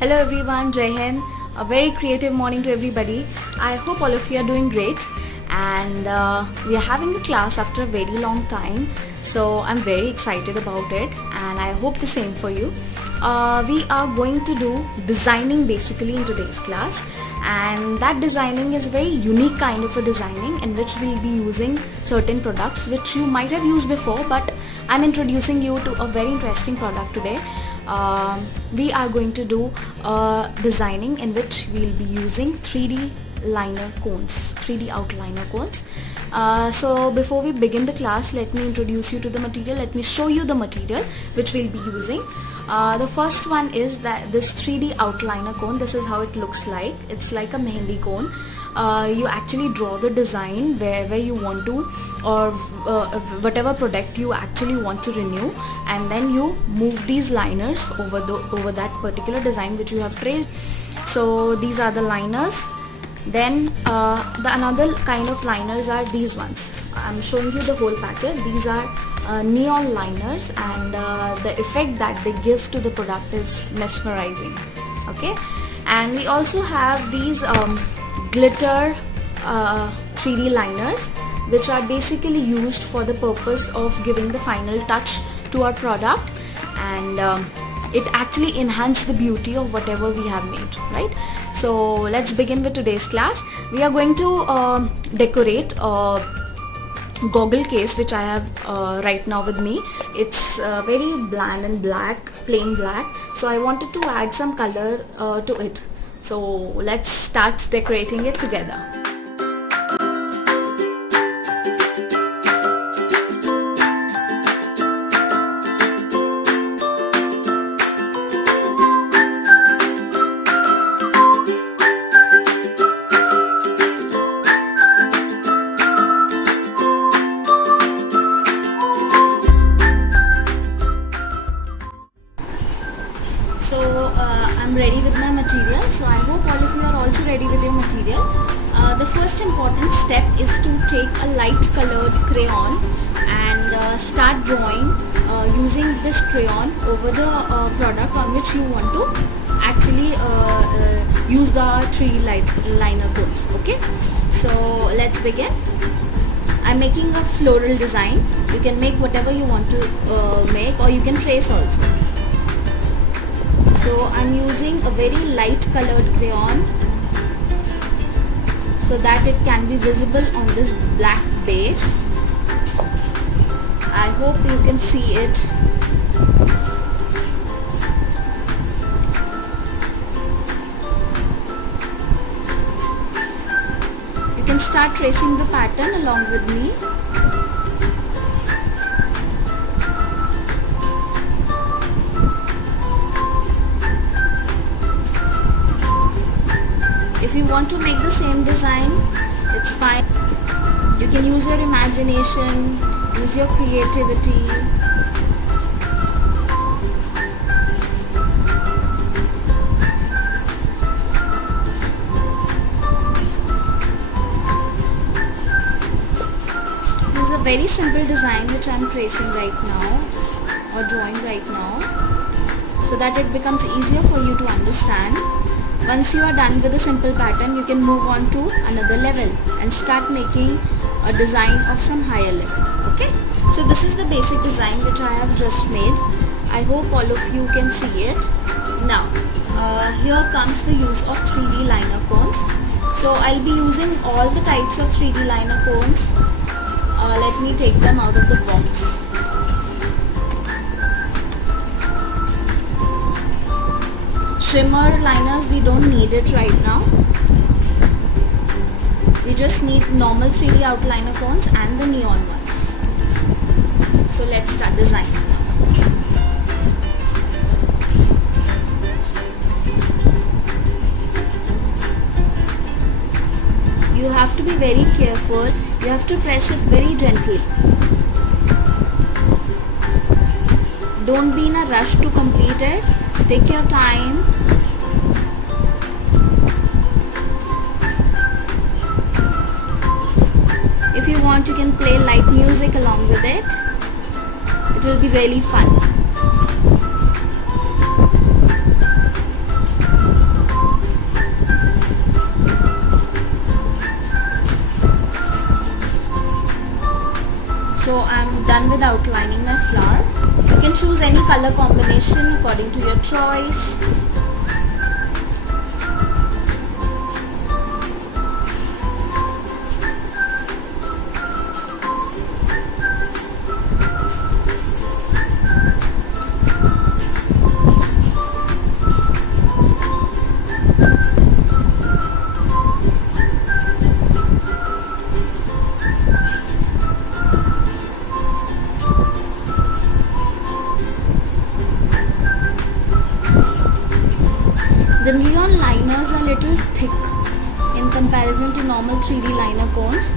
Hello everyone, Jai Hind. A very creative morning to everybody. I hope all of you are doing great, and we are having a class after a very long time, so I'm very excited about it and I hope the same for you. We are going to do designing basically in today's class, and that designing is very unique kind of a designing in which we'll be using certain products which you might have used before, but I'm introducing you to a very interesting product today. We are going to do designing in which we'll be using 3D liner cones, 3D outliner cones. So before we begin the class, let me introduce you to the material. Let me show you the material which we'll be using. The first one is that this 3D outliner cone. This is how it looks like. It's like a mehendi cone. You actually draw the design wherever you want to, or whatever product you actually want to renew, and then you move these liners over that particular design which you have traced. So these are the liners. Then the another kind of liners are these ones. I'm showing you the whole packet. These are neon liners, and the effect that they give to the product is mesmerizing. Okay, and we also have these glitter 3D liners, which are basically used for the purpose of giving the final touch to our product, and it actually enhances the beauty of whatever we have made, right? So let's begin with today's class. We are going to decorate a goggle case which I have right now with me. It's very bland and black, plain black, so I wanted to add some color to it. So let's start decorating it together. I'm ready with my material, so I hope all of you are also ready with your material. The first important step is to take a light colored crayon and start drawing using this crayon over the product on which you want to actually use the 3D liner cones. Okay, so let's begin. I'm making a floral design. You can make whatever you want to make, or you can trace also. So I'm using a very light colored crayon so that it can be visible on this black base. I hope you can see it. You can start tracing the pattern along with me. If you want to make the same design, it's fine. You can use your imagination, use your creativity. This is a very simple design which I am tracing right now, or drawing right now, so that it becomes easier for you to understand. Once you are done with a simple pattern, you can move on to another level and start making a design of some higher level. Okay, so this is the basic design which I have just made. I hope all of you can see it. Now here comes the use of 3D liner cones. So I'll be using all the types of 3D liner cones. Let me take them out of the box. Shimmer liners, we don't need it right now. We just need normal 3D outliner cones and the neon ones. So let's start designing now. You have to be very careful. You have to press it very gently. Don't be in a rush to complete it. Take your time. If you want, you can play light music along with it. It will be really fun. with outlining my flower. You can choose any color combination according to your choice. The neon liners are little thick in comparison to normal 3D liner cones,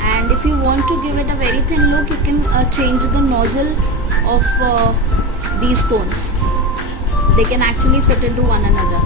and if you want to give it a very thin look, you can change the nozzle of these cones. They can actually fit into one another.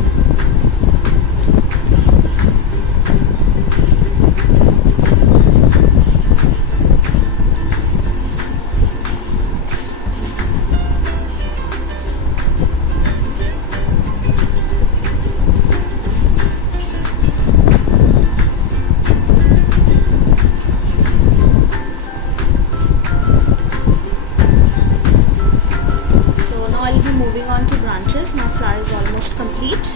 Moving on to branches, my flower is almost complete.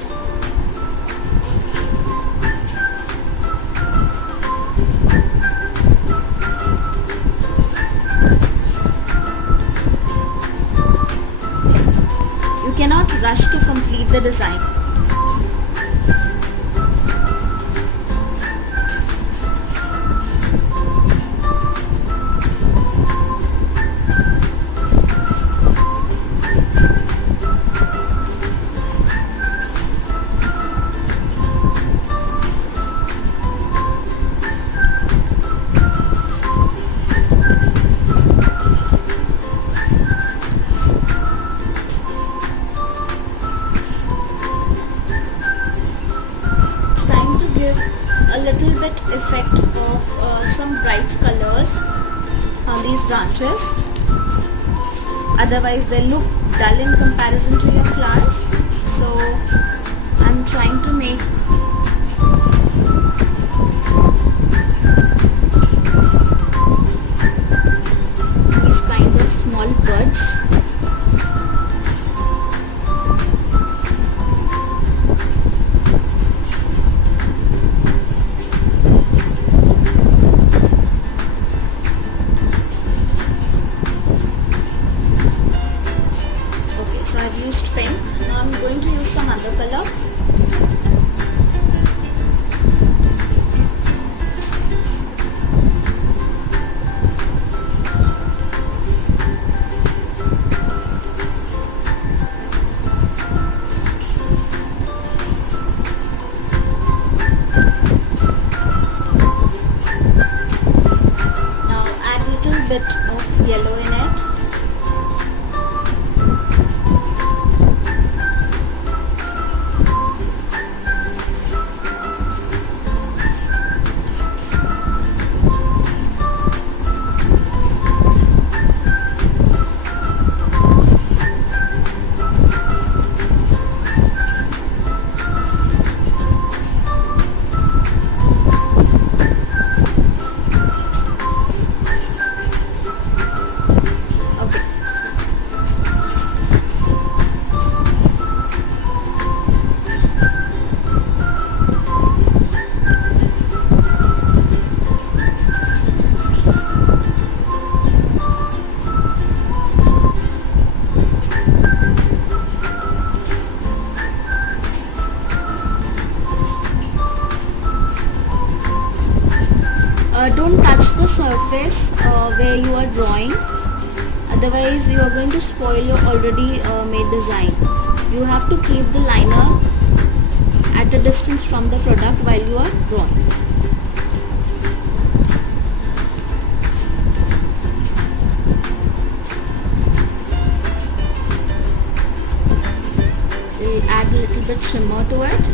You cannot rush to complete the design. A little bit effect of some bright colors on these branches, otherwise they look dull in comparison to your flowers. So I'm trying to make these kind of small buds. So I've used pink. Now I'm going to use some other color. Now add a little bit of yellow in it. Don't touch the surface where you are drawing, otherwise you are going to spoil your already made design. You have to keep the liner at a distance from the product while you are drawing. We'll add a little bit shimmer to it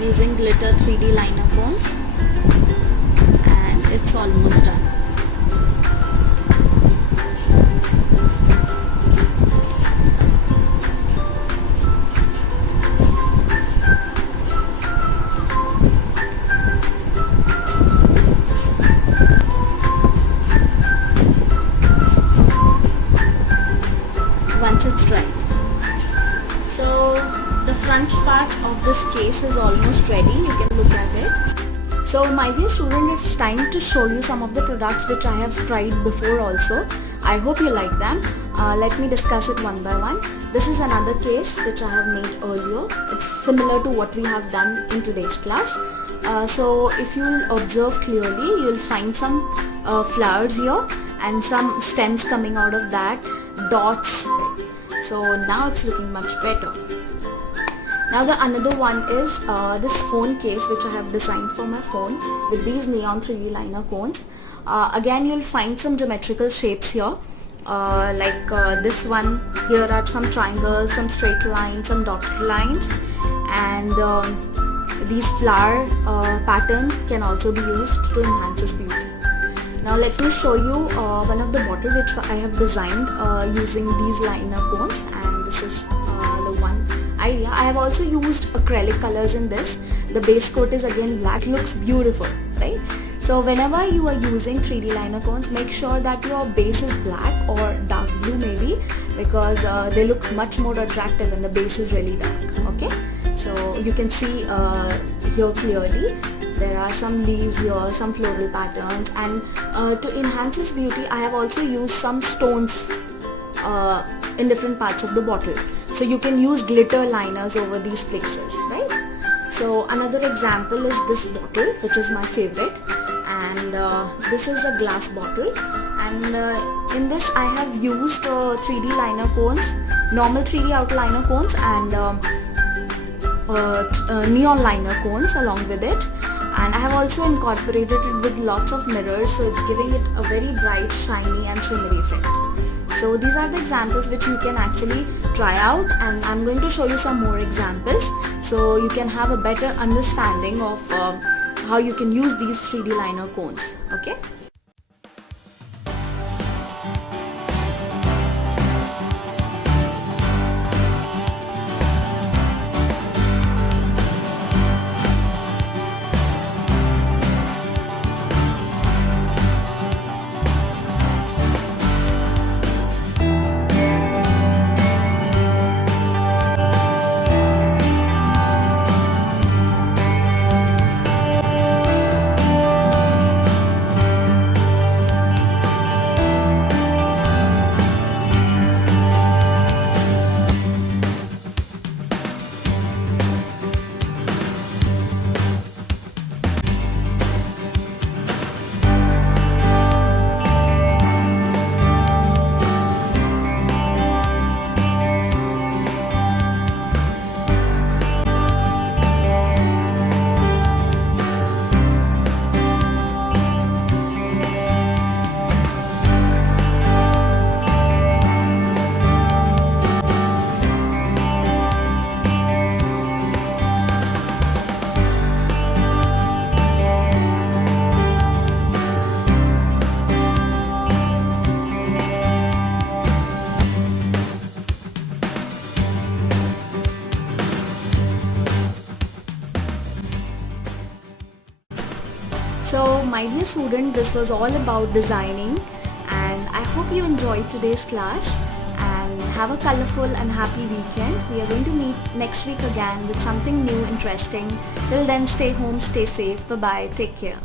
using glitter 3D liner cones. It's almost done. front part of this case is almost ready. You can look at it. So my dear student, it's time to show you some of the products which I have tried before also. I hope you like them. Let me discuss it one by one. This is another case which I have made earlier. It's similar to what we have done in today's class. So if you'll observe clearly, you'll find some flowers here and some stems coming out of that, dots. So now it's looking much better. Now the another one is this phone case which I have designed for my phone with these neon 3D liner cones. Again, you'll find some geometrical shapes here, like this one. Here are some triangles, some straight lines, some dotted lines, and these flower pattern can also be used to enhance its beauty. Now let me show you one of the bottle which I have designed using these liner cones, and this is the one idea. I have also used acrylic colors in this. The base coat is again black. It looks beautiful, right? So whenever you are using 3D liner cones, make sure that your base is black or dark blue maybe, because they look much more attractive when the base is really dark. Okay, so you can see here clearly there are some leaves here, some floral patterns, and to enhance its beauty I have also used some stones in different parts of the bottle. So you can use glitter liners over these places, right? So another example is this bottle, which is my favorite, and this is a glass bottle, and in this I have used 3D liner cones, normal 3D outliner cones, and neon liner cones along with it, and I have also incorporated it with lots of mirrors, so it's giving it a very bright, shiny and shimmery effect. So these are the examples which you can actually try out, and I'm going to show you some more examples so you can have a better understanding of how you can use these 3D liner cones. Okay. So my dear student, this was all about designing, and I hope you enjoyed today's class, and have a colorful and happy weekend. We are going to meet next week again with something new, interesting. Till then, stay home, stay safe. Bye bye, take care.